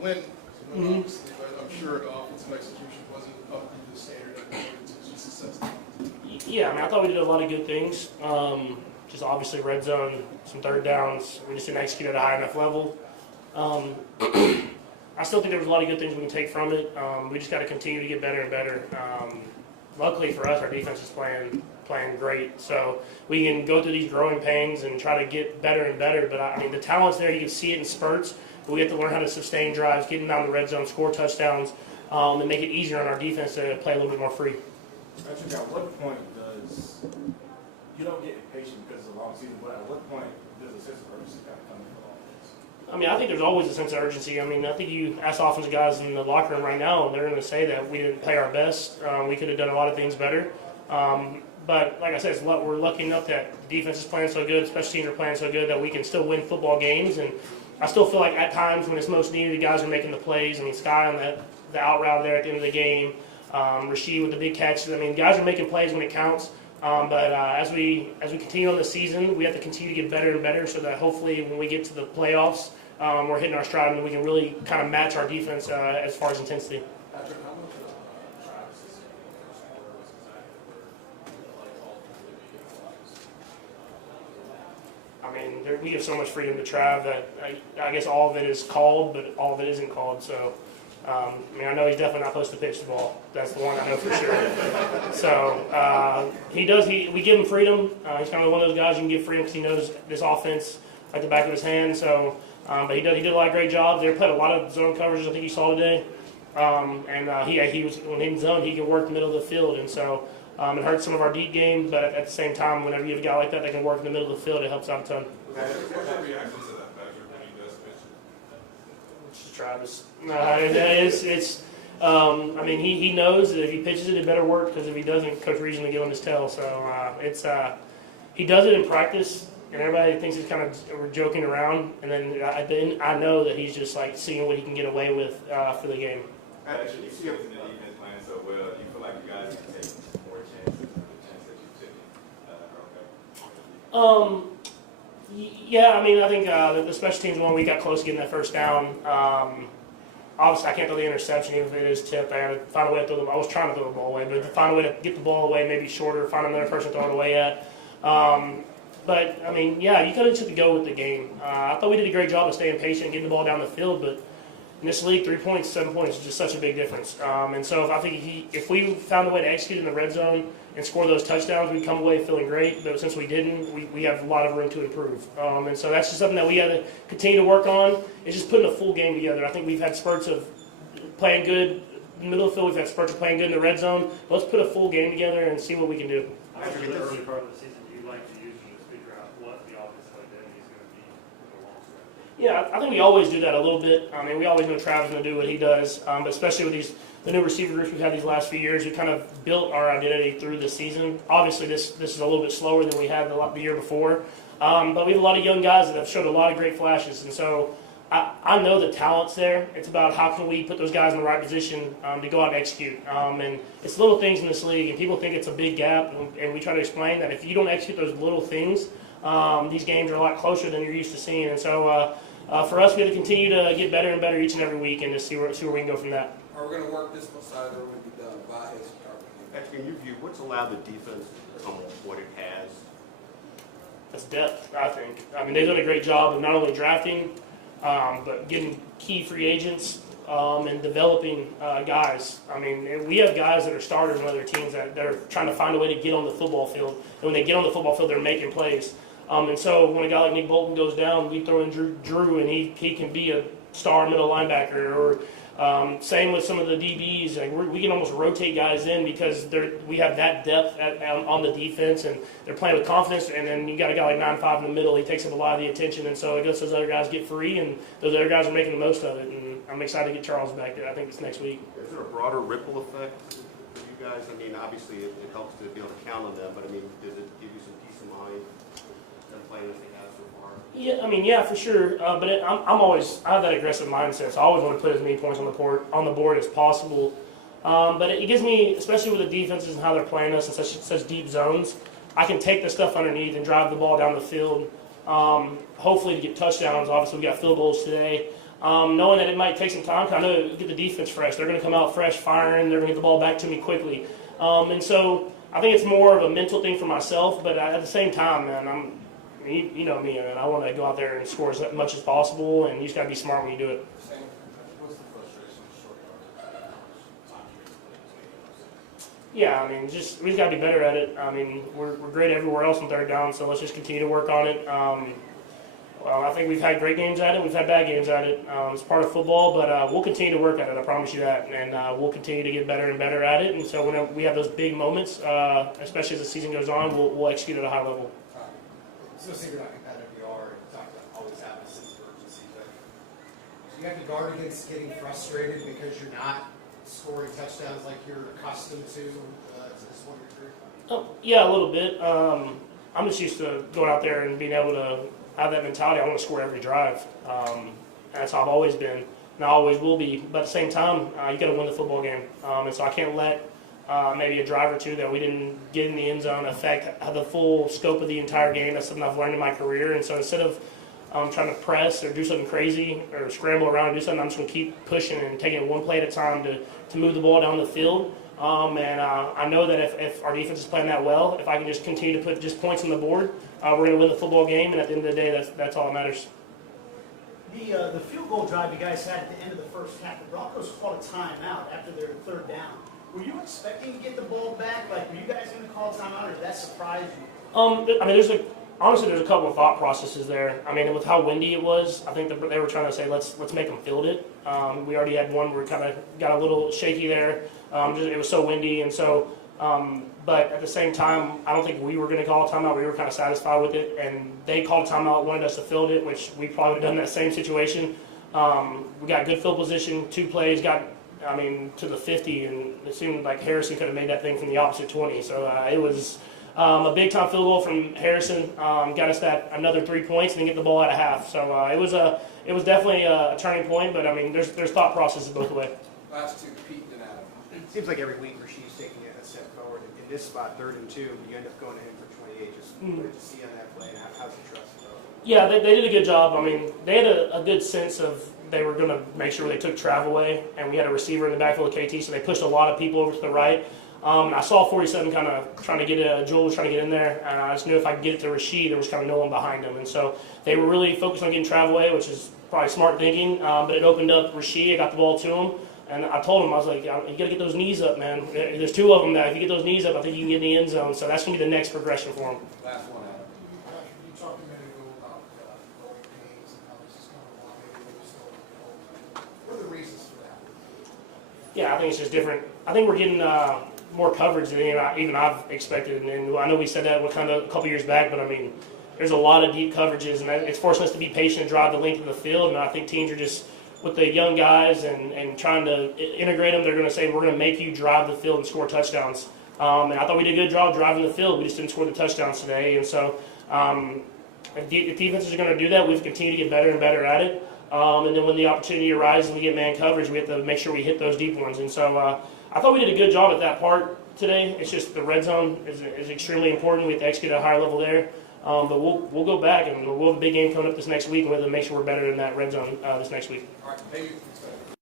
win, obviously, but I'm sure the offensive execution wasn't up to the standard that we wanted to just assess them. Yeah, I mean, I thought we did a lot of good things. Just obviously red zone, some third downs. We just didn't execute at a high enough level. I still think there was a lot of good things we can take from it. We just got to continue to get better and better. Luckily for us, our defense is playing great, so we can go through these growing pains and try to get better and better. But I mean, the talent's there; you can see it in spurts. But we have to learn how to sustain drives, get them down the red zone, score touchdowns, and make it easier on our defense to play a little bit more free. Patrick, at what point does you don't get impatient because it's a long season? But at what point does a sense of urgency kind of come into all this? I mean, I think there's always a sense of urgency. I mean, I think you ask offensive guys in the locker room right now, and they're going to say that we didn't play our best. We could have done a lot of things better. But like I said, we're lucky enough that the defense is playing so good, special teams are playing so good that we can still win football games. And I still feel like at times when it's most needed, the guys are making the plays. I mean, Sky on the out route there at the end of the game, Rasheed with the big catches. I mean, guys are making plays when it counts. But as we continue on the season, we have to continue to get better and better so that hopefully when we get to the playoffs, we're hitting our stride and we can really kind of match our defense as far as intensity. Patrick, how much of Travis's first quarter was exactly where like all the I mean, we give so much freedom to Trav that I guess all of it is called, but all of it isn't called. So, I mean, I know he's definitely not supposed to pitch the ball. That's the one I know for sure. So he does. We give him freedom. He's kind of one of those guys you can give freedom because he knows this offense like the back of his hand. So, but he did a lot of great jobs. They played a lot of zone coverages. I think you saw today. He was when in zone, he can work the middle of the field, and so. It hurts some of our deep game, but at the same time, whenever you have a guy like that can work in the middle of the field, it helps out a ton. What's your reaction to that, Patrick, when he does pitch it? It's just Travis. It's I mean, he knows that if he pitches it, it better work, because if he doesn't, Coach Reason will get on his tail. So he does it in practice, and everybody thinks he's kind of we're joking around, and then I know that he's just like seeing what he can get away with for the game. Patrick, you see up to the defense playing so well, you feel like you guys can take more chances than the chance that you took Yeah, I mean, I think the special teams one, we got close to getting that first down. Obviously, I can't throw the interception, even if it is tipped. I got to find a way to throw the ball. I was trying to throw the ball away, but to find a way to get the ball away, maybe shorter, find another person to throw it away at. But, I mean, yeah, you kind of just have to go with the game. I thought we did a great job of staying patient, getting the ball down the field, but in this league, 3 points, 7 points is just such a big difference. And so I think if we found a way to execute in the red zone and score those touchdowns, we'd come away feeling great. But since we didn't, we have a lot of room to improve. And so that's just something that we got to continue to work on. It's just putting a full game together. I think we've had spurts of playing good in the middle of the field. We've had spurts of playing good in the red zone. Let's put a full game together and see what we can do. After the early part of the season, do you like to use to figure out what the offensive identity is going to be in the long stretch? Yeah, I think we always do that a little bit. I mean, we always know Travis going to do what he does, but especially with the new receiver groups we've had these last few years, we kind of built our identity through the season. Obviously, this is a little bit slower than we had the year before, but we have a lot of young guys that have showed a lot of great flashes, and so I know the talent's there. It's about how can we put those guys in the right position to go out and execute. And it's little things in this league, and people think it's a big gap, and we try to explain that if you don't execute those little things, these games are a lot closer than you're used to seeing. And so for us, we have to continue to get better and better each and every week and to see where we can go from that. Are we going to work this side or will it be done by his target? Actually, in your view, what's allowed the defense to become what it has? That's depth, I think. I mean, they've done a great job of not only drafting, but getting key free agents and developing guys. I mean, we have guys that are starters on other teams that are trying to find a way to get on the football field. And when they get on the football field, they're making plays. And so when a guy like Nick Bolton goes down, we throw in Drew and he can be a star middle linebacker. Or same with some of the DBs. Like we can almost rotate guys in because we have that depth on the defense, and they're playing with confidence. And then you got a guy like 9-5 in the middle. He takes up a lot of the attention, and so I guess those other guys get free, and those other guys are making the most of it. And I'm excited to get Charles back there. I think it's next week. Is there a broader ripple effect for you guys? I mean, obviously it helps to be able to count on them, but I mean, does it give you some peace of mind them playing as they have so far? Yeah, I mean, yeah, for sure. But I have that aggressive mindset, so I always want to put as many points on the board as possible. But it gives me, especially with the defenses and how they're playing us in such deep zones, I can take the stuff underneath and drive the ball down the field. Hopefully to get touchdowns. Obviously, we got field goals today. knowing that it might take some time. 'Cause I know get the defense fresh. They're going to come out fresh, firing. They're going to get the ball back to me quickly. And so I think it's more of a mental thing for myself. But at the same time, man, you know me, man. I want to go out there and score as much as possible, and you just got to be smart when you do it. What's the frustration of short yardage? Yeah, I mean, we just got to be better at it. I mean, we're great everywhere else on third down, so let's just continue to work on it. Well, I think we've had great games at it. We've had bad games at it. It's part of football, but we'll continue to work at it. I promise you that, and we'll continue to get better and better at it. And so when we have those big moments, especially as the season goes on, we'll execute at a high level. It's no secret how competitive we are, and talk about always having a sense of urgency, but you have to guard against getting frustrated because you're not scoring touchdowns like you're accustomed to. Is this what you're doing? Oh, yeah, a little bit. I'm just used to going out there and being able to have that mentality. I want to score every drive. That's how I've always been, and I always will be. But at the same time, you got to win the football game, and so I can't let maybe a drive or two that we didn't get in the end zone affect the full scope of the entire game. That's something I've learned in my career, and so instead of trying to press or do something crazy or scramble around and do something, I'm just going to keep pushing and taking it one play at a time to move the ball down the field. And I know that if our defense is playing that well, if I can just continue to put just points on the board, we're going to win the football game. And at the end of the day, that's all that matters. The field goal drive you guys had at the end of the first half, the Broncos called a timeout after their third down. Were you expecting to get the ball back? Like, were you guys going to call a timeout, or did that surprise you? I mean, honestly, there's a couple of thought processes there. I mean, with how windy it was, I think they were trying to say, let's make them field it. We already had one where we kind of got a little shaky there. It was so windy, and so. But at the same time, I don't think we were going to call a timeout. We were kind of satisfied with it, and they called a timeout, wanted us to field it, which we probably would have done that same situation. We got good field position, 2 plays, to the 50, and it seemed like Harrison could have made that thing from the opposite 20. So it was a big-time field goal from Harrison. Got us that another 3 points and then get the ball at a half. So it was definitely a turning point, but I mean, there's thought processes both ways. Last two, Pete and Adam. It seems like every week Rasheed's taking a step forward. In this spot, 3rd and 2, you end up going to him for 28. Just wanted to see on that play, and how's the trust go? Yeah, they did a good job. I mean, they had a good sense of they were going to make sure they took Trav away, and we had a receiver in the backfield of KT, so they pushed a lot of people over to the right. I saw 47 kind of trying to get Joel was trying to get in there, and I just knew if I could get it to Rasheed, there was kind of no one behind him. And so they were really focused on getting Trav away, which is probably smart thinking, but it opened up Rasheed. I got the ball to him. And I told him, I was like, you got to get those knees up, man. There's 2 of them that if you get those knees up, I think you can get in the end zone. So that's going to be the next progression for him. Last one, Adam. You talked a minute ago about growing pains and how this is coming along. Maybe we're still what are the reasons for that? Yeah, I think it's just different. I think we're getting more coverage than even I've expected. And I know we said that kind of a couple years back, but I mean, there's a lot of deep coverages, and it's forcing us to be patient and drive the length of the field. And I think teams are just, with the young guys and trying to integrate them, they're going to say, we're going to make you drive the field and score touchdowns. And I thought we did a good job driving the field. We just didn't score the touchdowns today. And so if defenses are going to do that, we have to continue to get better and better at it. And then when the opportunity arises and we get man coverage, we have to make sure we hit those deep ones. And so I thought we did a good job at that part today. It's just the red zone is extremely important. We have to execute at a higher level there. But we'll go back, and we'll have a big game coming up this next week, and we'll have to make sure we're better in that red zone this next week. All right, maybe